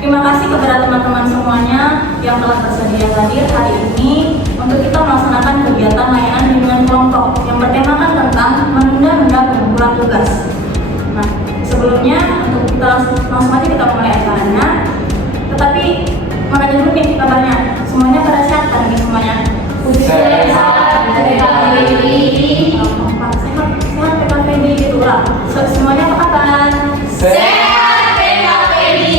Terima kasih kepada teman-teman semuanya yang telah bersedia hadir hari ini untuk kita melaksanakan kegiatan layanan bimbingan kelompok yang bertemakan tentang menunda-nunda pengumpulan tugas. Nah, sebelumnya untuk kita langsung aja kita mulai acaranya. Tetapi mana dulu nih kabarnya? Semuanya pada sehat kan nih semuanya? Sehat PKPD gitu lah. Semuanya apa kabar? Sehat PKPD.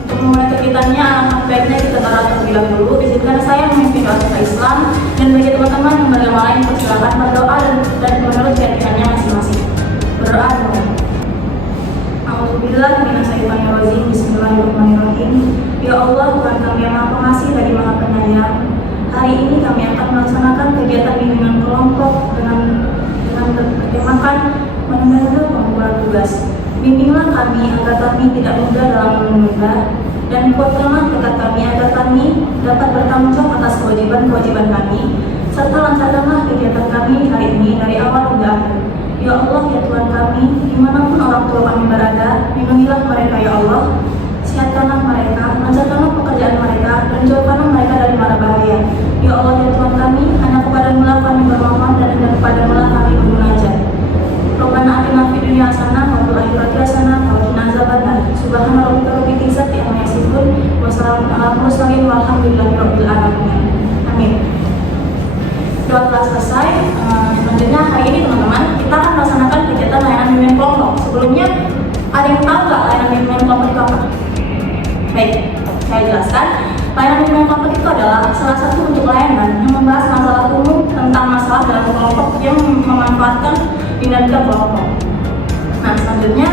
Untuk memulai kegiatannya, alangkah baiknya kita berdoa terlebih dahulu. Izinkan saya memimpin doa Islam dan bagi teman-teman yang beragama lain persilakan berdoa dan menurut keyakinannya masing-masing. Berdoa dulu. Alhamdulillah, minasyaitonirrajim. Bismillahirrahmanirrahim. Ya Allah, Tuhan kami yang Maha Pengasih lagi Maha Penyayang. Hari ini kami akan melaksanakan kegiatan bimbingan kelompok dengan bertemakan menunda-nunda pengumpulan tugas. Bimbinglah kami agar kami tidak mudah dalam menunda, dan kuatkanlah tekad kami agar kami dapat bertanggung jawab atas kewajiban-kewajiban kami, serta lancarkanlah kegiatan kami hari ini dari awal hingga akhir. Ya Allah, ya Tuhan kami, dimanapun orang tua kami berada, lindungilah mereka ya Allah, sehatkanlah mereka, lancarkanlah pekerjaan mereka, dan jauhkanlah mereka dari mara bahaya. Ya Allah, ya Tuhan kami, hanya kepadamu lah kami bermohon dan hanya kepadamu lah kami bermunajat. Rabbana atina fid dunya hasanah wa fil akhirati hasanah wa qina azabannar. Subhana rabbika rabbil izzati amma yasifun wa salamun alal mursalin walhamdulillahi rabbil alamin. Amin. Doa telah selesai. Selanjutnya hari ini teman-teman kita akan melaksanakan kegiatan layanan bimbingan kelompok. Sebelumnya ada yang tahu nggak layanan bimbingan kelompok itu apa? Baik, saya jelaskan. Layanan bimbingan kelompok itu adalah salah satu bentuk layanan yang membahas masalah umum tentang masalah dalam kelompok yang memanfaatkan dinamika kelompok. Nah, selanjutnya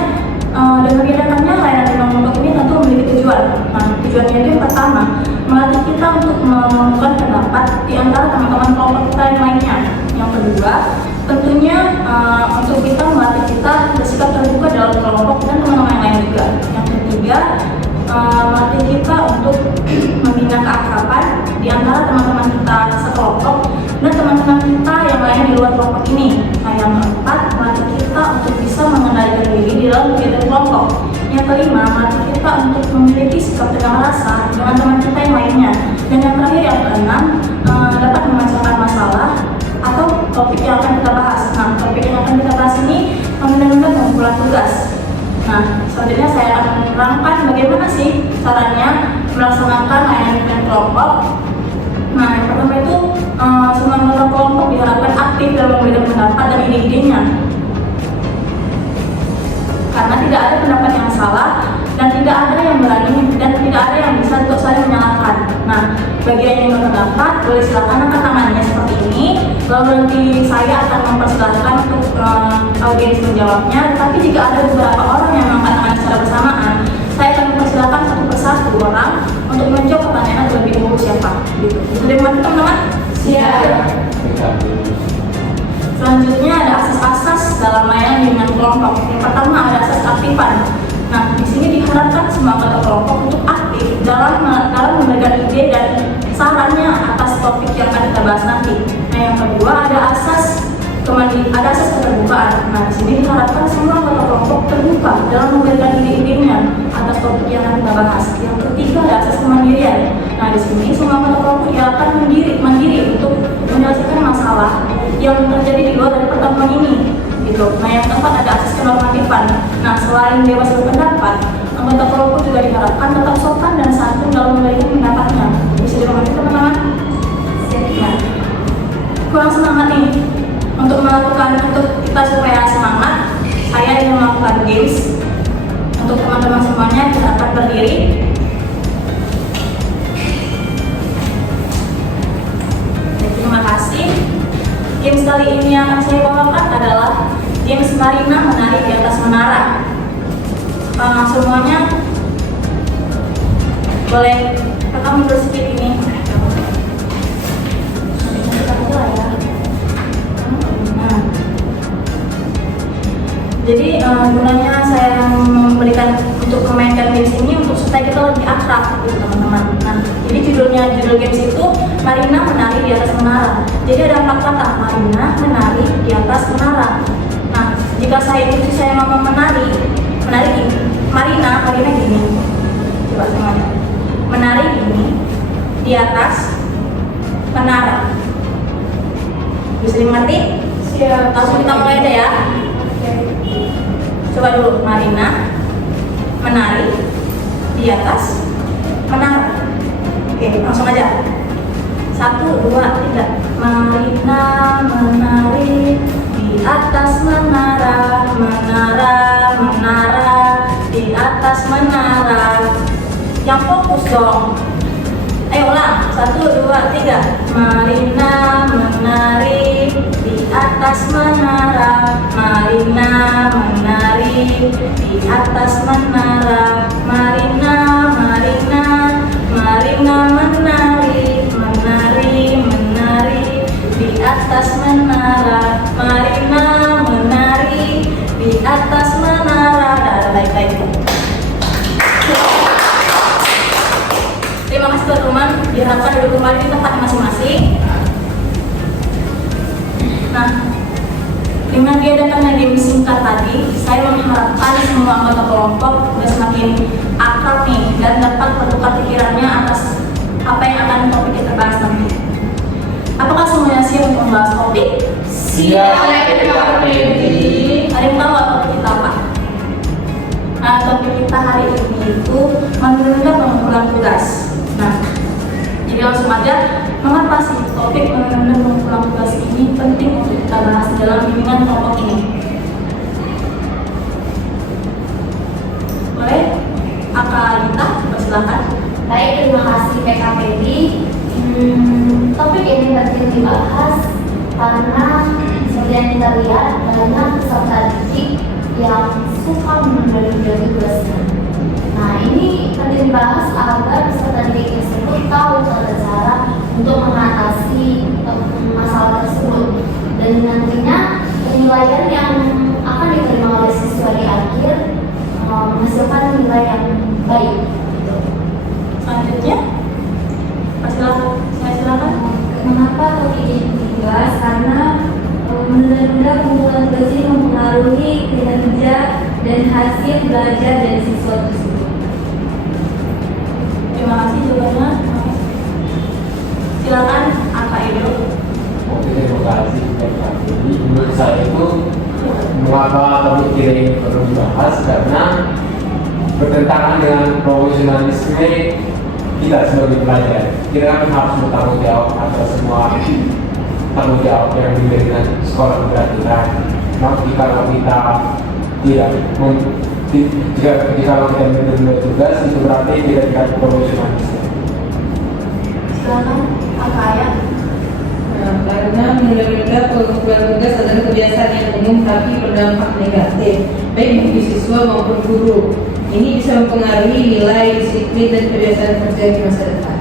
dengan diadakannya layanan bimbingan kelompok ini tentu memiliki tujuan. Nah, tujuannya itu yang pertama, melatih kita untuk mengungkapkan pendapat di antara teman-teman kelompok kita yang lainnya. Yang kedua, tentunya untuk kita melatih kita bersikap terbuka dalam kelompok dan teman-teman yang lain juga. Yang ketiga, melatih kita untuk membina keakraban di antara teman-teman kita sekelompok dan teman-teman kita yang lain di luar kelompok ini. Nah, yang keempat, melatih kita untuk bisa mengendalikan diri di dalam kegiatan kelompok. Yang kelima, melatih kita untuk memiliki sikap tegang rasa dengan teman kita yang lainnya. Dan yang terakhir, yang keenam, dapat memecahkan masalah atau topik yang akan kita bahas. Nah, topik yang akan kita bahas ini menunda-nunda pengumpulan tugas. Nah, selanjutnya saya akan menerangkan bagaimana sih caranya melaksanakan layanan bimbingan kelompok. Nah, yang pertama itu semua anggota kelompok diharapkan aktif dalam memberikan pendapat dan ide-idenya. Karena tidak ada pendapat yang salah dan tidak ada yang berani dan tidak ada yang bisa untuk saling menyalahkan. Nah, bagi yang ingin berpendapat, boleh silakan angkat tangannya seperti ini. Lalu nanti saya akan mempersilahkan untuk audiens menjawabnya. Tapi jika ada beberapa orang yang mengangkat tangan secara bersamaan, saya akan mempersilahkan satu persatu orang untuk menjawab pertanyaan terlebih dahulu siapa. Gitu. Sudah membantu teman-teman? Siap. Selanjutnya ada asas-asas dalam layanan bimbingan kelompok. Yang pertama ada asas keaktifan. Nah, di sini diharapkan semua anggota kelompok untuk aktif dalam memberikan ide dan sarannya atas topik yang akan kita bahas nanti. Nah, yang kedua ada asas keterbukaan. Nah, di sini diharapkan semua anggota kelompok terbuka dalam memberikan ide-idenya atas topik yang akan kita bahas. Yang ketiga ada asas kemandirian. Nah, di sini semua anggota kelompok diharapkan mandiri untuk menyelesaikan masalah yang terjadi di luar dari pertemuan ini. Gitu. Nah, yang keempat ada asas kenormatifan. Nah, selain bebas berpendapat, anggota kelompok juga diharapkan tetap sopan dan santun dalam memberikan pendapatnya. Bisa dipahami teman-teman? Nah, kurang semangat nih untuk kita supaya semangat. Saya ingin melakukan games. Untuk teman-teman semuanya kita akan berdiri. Terima kasih. Games kali ini yang akan saya bawakan adalah games Marina menari di atas menara. Semuanya boleh kakak mundur sedikit ini. Nah, jadi gunanya saya memberikan untuk memainkan games ini untuk supaya kita lebih akrab gitu teman-teman. Nah, jadi judul games itu Marina menari di atas menara. Jadi ada 4 kata, Marina menari di atas menara. Nah, jika saya ngomong menari Marina di atas menara. Oke, langsung aja. 1, 2, 3. Marina menari di atas menara, menara, menara, di atas menara. Yang fokus dong. Ayo ulang. 1, 2, 3. Marina menari di atas menara, Marina menari di atas menara, Marina, Marina, Marina menari, menari, menari di atas menara, Marina menari di atas menara. Baik-baik. Terima kasih teman-teman. Diharapkan duduk kembali di tempat masing-masing. Nah, dengan diadakannya game singkat tadi, saya mengharapkan semua anggota kelompok sudah semakin akrab nih dan dapat bertukar pikirannya atas apa yang akan topik kita bahas nanti. Apakah semuanya siap untuk membahas topik? Siap, Kak Feby. Ada yang tahu topik kita apa? Nah, topik kita hari ini itu menunda pengumpulan tugas. Nah, jadi langsung aja, mengapa sih topik menunda pengumpulan tugas ini penting untuk kita bahas dalam bimbingan kelompok ini? Boleh? Kita persilahkan. Baik, terima kasih Kak Feby. Topik ini penting dibahas karena seperti yang kita lihat banyak peserta didik yang suka menunda tugasnya. Nah, ini penting dibahas agar peserta didik tersebut tahu tata cara untuk mengatasi masalah tersebut, dan nantinya penilaian yang akan diterima oleh siswa di akhir menghasilkan nilai yang baik. Selanjutnya, silakan. Mengapa topik ini dibahas? Karena menunda pengumpulan tugas ini mempengaruhi kinerja dan hasil belajar dari siswa tersebut. Terima kasih jawabannya. Silakan, Kak Edo. Oke, terima kasih Kak Feby. Menurut saya itu mengapa topik ini perlu dibahas, karena bertentangan dengan profesionalisme kita sebagai pelajar. Kita kan harus bertanggung jawab atas semua tanggung jawab yang diberikan sekolah kita. Tapi kalau kita tidak jika kita menunda tugas, itu berarti tidak profesionalisme. Silakan, Kak Ayah. Nah, karena menunda pengumpulan tugas adalah kebiasaan yang umum tapi berdampak negatif baik bagi siswa maupun guru. Ini bisa mempengaruhi nilai, disiplin, dan kebiasaan kerja di masa depan.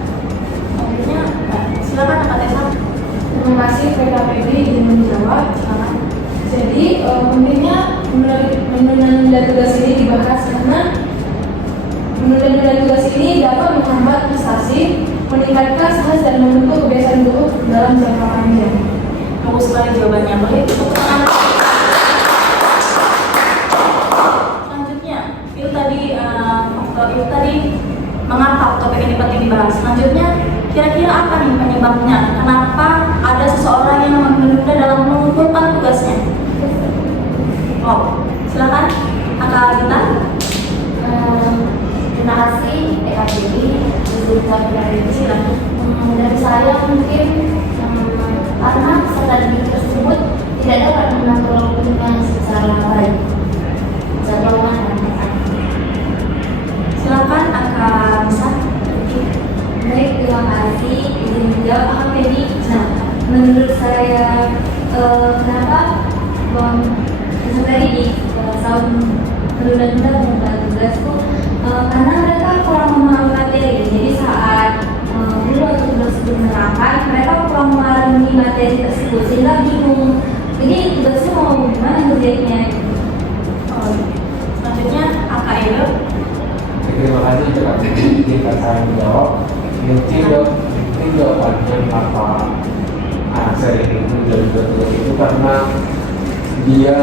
Selanjutnya, silakan Kak Tessa. Terima kasih PKPD izin menjawab. Silakan. Jadi pentingnya menunda tugas ini dibahas karena menunda tugas ini dapat menghambat prestasi, meningkatkan stres dan membentuk kebiasaan buruk dalam jangka panjang. Bagus sekali jawabannya. Boleh tepuk tangan. Selanjutnya, itu tadi mengapa topik ini penting dibahas. Selanjutnya, kira-kira apa nih penyebabnya? Kenapa ada seseorang yang menunda dalam mengumpulkan tugasnya? Oh, silakan, Kak Gita. Terima kasih Kak Feby. Silakan. Dari saya mungkin karena peserta didik tersebut tidak dapat mengatur waktunya secara baik, jadwalnya dan tepat. Silakan, Kak Nisa. Baik, terima kasih izin menjawab Kak Feby. Nah, menurut saya kenapa peserta didik selalu menunda pengumpulan tugas itu karena mereka kurang memahami materi. Jadi saat guru atau tugas tersebut menerangkan, mereka kurang memahami materi tersebut sehingga bingung. Jadi tugasnya mau gimana ngerjainnya? Oh, selanjutnya, Kak Edo. Terima kasih Kak Feby. Jika saya menjawab, mungkin jawabannya apa sering menunda tugas itu karena dia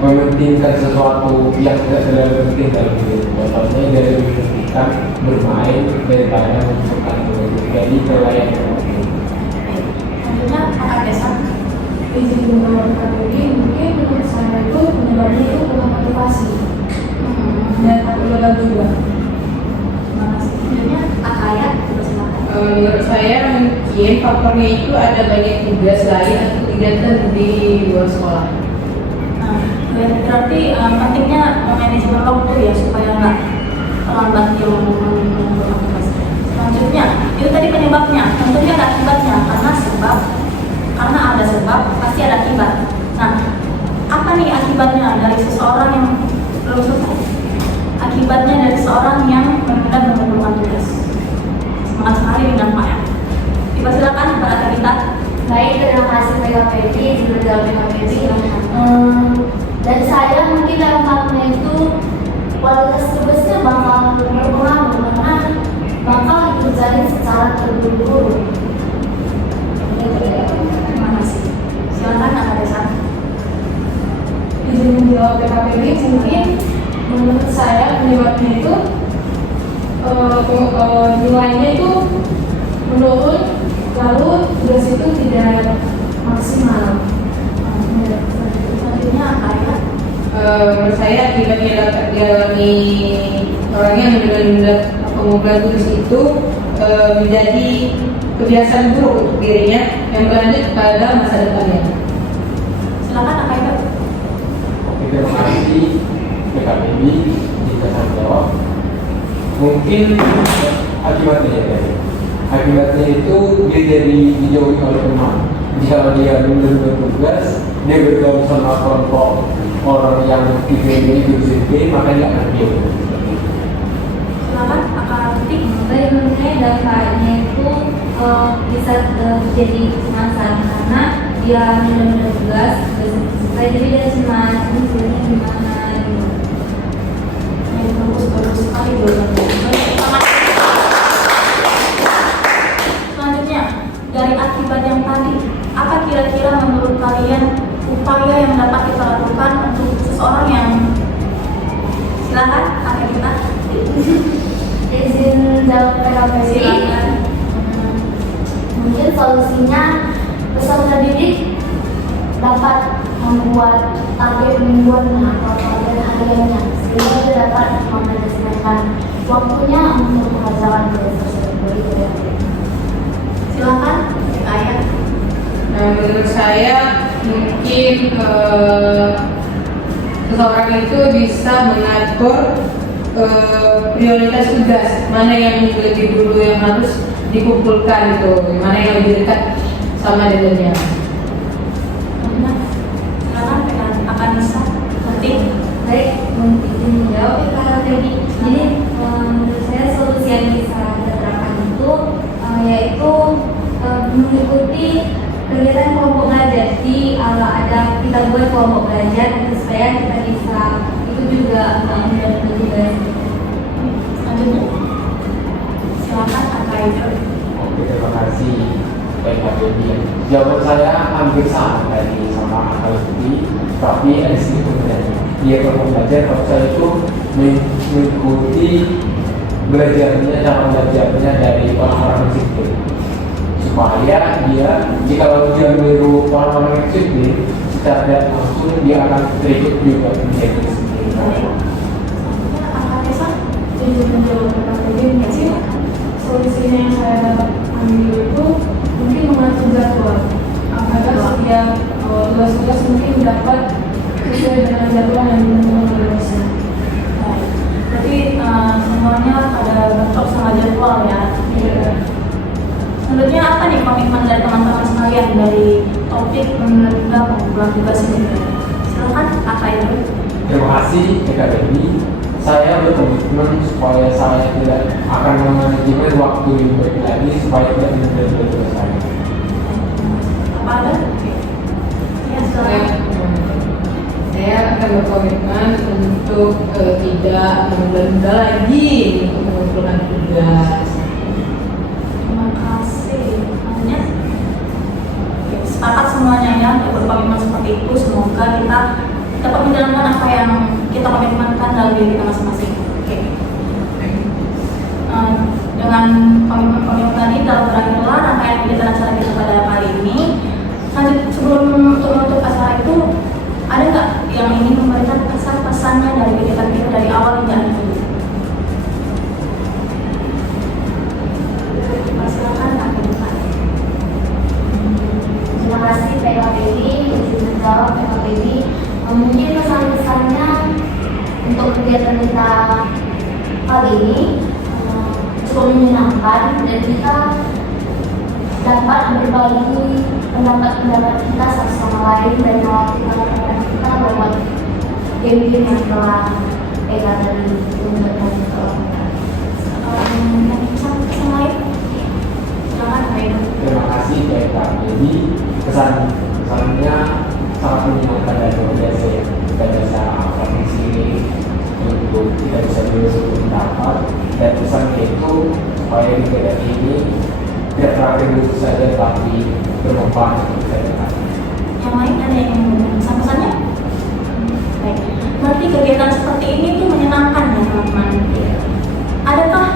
mementingkan sesuatu yang tidak terlalu penting dalam hidup. Contohnya dia lebih mementingkan bermain daripada mengumpulkan tugas. Jadi nilai yang penting. Selanjutnya, Kak Desa. Izin menjawab Kak Feby, mungkin menurut saya itu penyebabnya itu kurang motivasi dan takut gagal juga. mungkin faktornya itu ada banyak tugas lain atau kegiatan di luar sekolah. Nah, berarti pentingnya manajemen waktu ya supaya nggak terlambat yang mengumpulkan tugas. Selanjutnya, itu tadi penyebabnya. Tentunya ada akibatnya karena ada sebab pasti ada akibat. Nah, apa nih akibatnya dari seseorang yang belum selesai? Akibatnya dari seseorang yang menunda mengumpulkan tugas. Semangat sekali nih nampaknya. Dipersilakan kepada kita. Baik, terima kasih PKPD, sebagai PKPD. Dan saya mungkin dalam makna itu kualitas tugasnya bakal berpengaruh karena bakal dikerjain secara terburu-buru. Terima kasih. Silakan Kak Desa. Izin menjawab PKPD, mungkin menurut saya penyebabnya itu nilainya itu menurun, lalu tugas itu tidak maksimal. Selanjutnya apa ya? Menurut saya akibatnya dapat dialami orangnya menunda pengumpulan tugas itu menjadi kebiasaan buruk untuk dirinya yang berlanjut pada masa depannya. Silakan Kak Ibu. Oke, terima kasih PKPB jika saya jawab. Mungkin akibatnya ya, akibatnya itu dia jadi dijauhi oleh teman. Jika dia menunda tugas, dia bergaul sama kelompok orang yang IPB itu IPB, maka dia akan diam. Silakan Kak Titik. Baik, menurut saya dampaknya itu bisa terjadi kecemasan karena dia menunda tugas, jadi dia cemas, ini sebenarnya gimana gitu. Ini bagus sekali jawabannya. Selanjutnya, dari akibat yang tadi, apa kira-kira menurut kalian upaya yang dapat kita lakukan untuk seseorang yang silakan kakak kita. Izin jawab PKPD. Silakan. Mungkin solusinya peserta didik dapat membuat target mingguan atau target hariannya sehingga dia dapat memanajemenkan waktunya untuk pengajaran tugas tersebut. Silakan Ayah. Nah, menurut saya mungkin seseorang itu bisa mengatur prioritas tugas, mana yang lebih dulu yang harus dikumpulkan itu, mana yang lebih dekat sama deadline-nya. Silakan dengan akan bisa penting. Baik, izin menjawab PKPD. Jadi menurut saya solusi yang bisa kita terapkan itu yaitu mengikuti kegiatan kelompok belajar. Jadi ada kita buat kelompok belajar supaya kita bisa itu juga mendapat tugas. Selanjutnya, silakan Kak Ibu. Oke, terima kasih PKPB. Jawaban saya hampir sama dari sama Akal Budi, tapi ada sedikit berbeda. Dia kalau belajar, kalau saya itu mengikuti belajarnya, cara belajarnya dari orang-orang disiplin, supaya dia jika dia meniru orang-orang disiplin, secara tidak langsung dia akan terikut juga menjadi disiplin. Kak Desa. Izin menjawab PKPD, silakan. Solusinya yang saya dapat ambil itu mungkin mengatur jadwal agar setiap tugas-tugas mungkin dapat sesuai dengan jadwal yang ditentukan oleh dosen. Baik. Berarti semuanya pada bentrok sama jadwal ya. Selanjutnya apa nih komitmen dari teman-teman sekalian dari topik menunda pengumpulan tugas ini? Silakan Kak Ibu. Terima kasih PKPB. Saya berkomitmen supaya saya tidak akan memanajemen waktu lebih baik lagi supaya tidak menunda tugas saya. Apa ada? Ya, silakan. Saya akan berkomitmen untuk tidak menunda lagi untuk mengumpulkan tugas. Terima kasih. Selanjutnya, sepakat semuanya ya untuk berkomitmen seperti itu. Semoga kita dapat menjalankan apa yang kita komitmenkan dalam diri kita masing-masing. Oke. Dengan komitmen-komitmen tadi dalam berakhirlah rangkaian kegiatan acara kita pada hari ini. Lanjut sebelum menutup acara itu, ada nggak yang ingin memberikan pesan-pesannya dari kegiatan kita dari awal hingga akhir? Silakan Kak Ibu. kali ini cukup menyenangkan dan kita dapat berbagi pendapat-pendapat kita satu sama lain dan mewakilkan kita lewat game-game yang telah Eka tadi memberikan ke yang lain. Silakan Eka. Terima kasih Eka. Jadi kesannya sangat menyenangkan dan luar biasa ya. Kita bisa akrab di sini untuk kita bisa berbagi pendapat dan pesannya itu supaya di kegiatan ini tidak terakhir begitu saja tapi bermanfaat untuk kita. Yang lain ada yang mau pesan-pesannya? Baik. Berarti kegiatan seperti ini tuh menyenangkan ya teman-teman. Adakah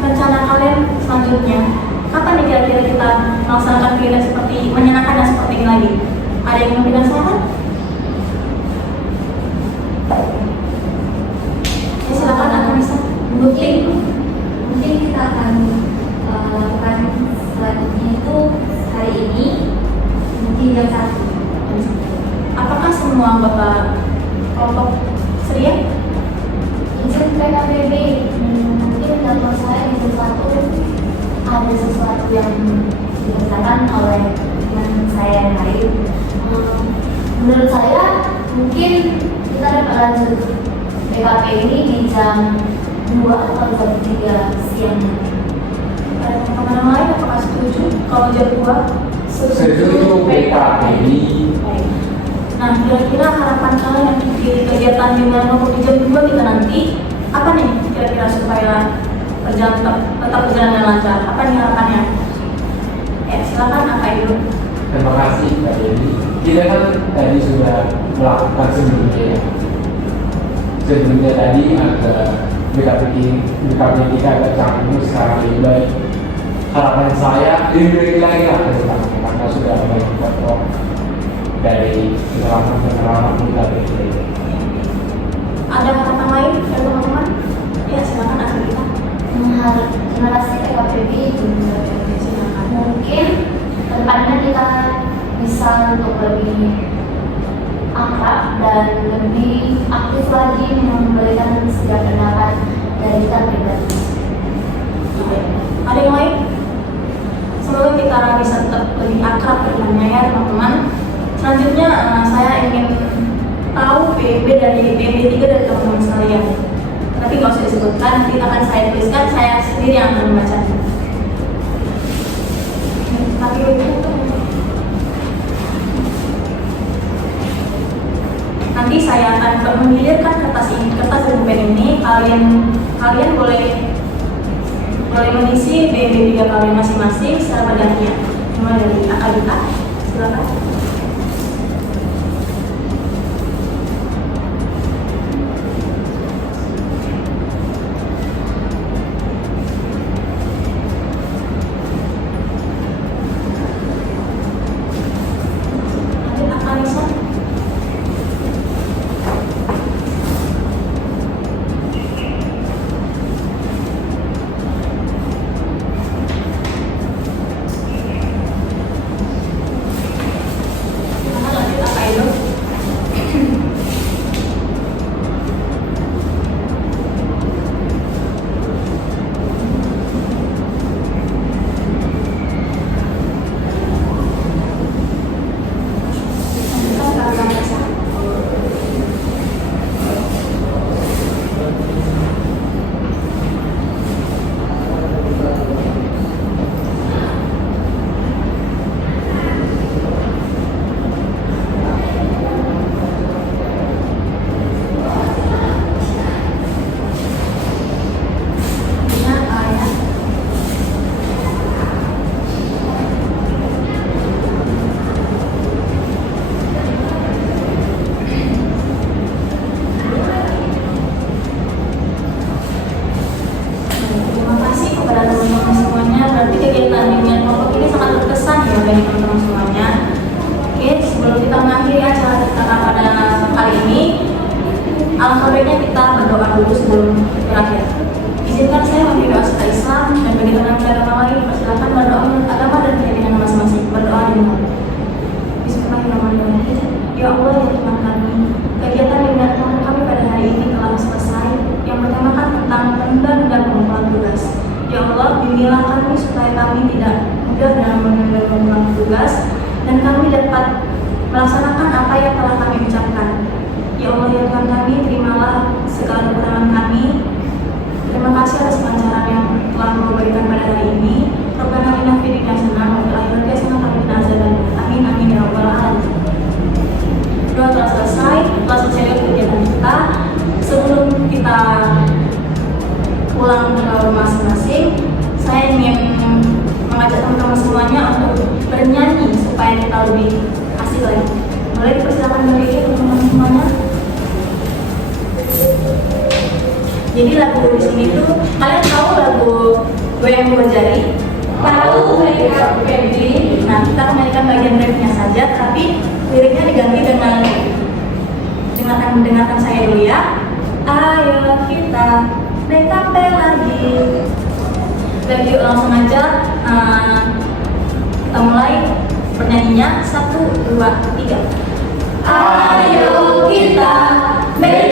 rencana kalian selanjutnya? Kapan nih kira-kira kita melaksanakan kegiatan seperti menyenangkan dan seperti ini lagi? Ada yang mau dirasakan? Ya silakan akan bisa. Mungkin kita akan lakukan selanjutnya itu hari ini mungkin jam 1. Apakah semua anggota kelompok sedia? Izin PKBB, mungkin menurut saya di sesuatu ada sesuatu yang dirasakan oleh teman saya yang lain. Menurut saya mungkin kita dapat lanjut PKP ini di jam 2 atau jam 3 siang. Ada teman-teman lain apakah setuju? Kalau jam 2? Setuju PKP. Baik. Nah, kira-kira harapan kalian di kegiatan dengan kelompok di jam 2 kita nanti apa nih kira-kira supaya tetap berjalan dengan lancar? Apa nih harapannya? Ya, silakan apa itu? Terima kasih Kak Dewi. Kita kan tadi sudah melakukan sebelumnya ya. Sebelumnya tadi agak BKP kita agak canggung, sekarang lebih baik. Harapan saya lebih baik lagi lah ke depannya karena sudah banyak faktor dari pengalaman kita BKP. Ada harapan lain dari teman-teman? Ya, silakan akan kita. Terima kasih PKPB. Mungkin kedepannya kita bisa untuk lebih akrab dan lebih aktif lagi memberikan setiap pendapat dari kita pribadi. Ada yang lain? Semoga kita bisa tetap lebih akrab kedepannya ya teman-teman. Selanjutnya saya ingin tahu PB dari PB3 dari teman-teman sekalian. Tapi kalau sudah disebutkan, nanti akan saya tuliskan, saya sendiri yang akan membaca. Tapi nanti saya akan menggilirkan kertas dan pen ini. Kalian boleh mengisi BB3 kalian masing-masing secara bergantian. Mulai dari Akadita, silakan. Alangkah baiknya kita berdoa dulu sebelum berakhir. Izinkan saya memberi doa serta Islam dan bagi teman-teman agama lain, persilakan berdoa menurut agama dan keyakinan masing-masing. Berdoa di rumah. Bismillahirrahmanirrahim. Ya Allah, ya Tuhan kami, kegiatan dengan Tuhan kami pada hari ini telah selesai. Yang pertama bimbinglah kami supaya kami tidak mudah dalam mengemban tugas dan kami dapat melaksanakan apa yang telah kami ucapkan. Ya Allah ya Tuhan kami, terimalah segala kekurangan kami. Terima kasih atas kelancaran yang telah Engkau berikan pada hari ini. Rabbana atina fid dunya hasanah wa fil akhirati hasanah wa qina adzabannar. Amin amin ya rabbal alamin. Doa telah selesai kegiatan kita. Sebelum kita pulang ke rumah masing-masing, saya ingin mengajak teman-teman semuanya untuk bernyanyi supaya kita lebih asik lagi. Boleh dipersilakan dari teman-teman semuanya. Jadi lagu di sini tuh, kalian tahu lagu Goyang Dua Jari? Tahu mereka Febri. Nah, kita mainkan bagian refnya saja, tapi liriknya diganti dengan dengarkan saya dulu ya. Ayo kita naik kapel lagi. Baik, yuk langsung aja kita mulai bernyanyinya. 1, 2, 3. Ayo kita naik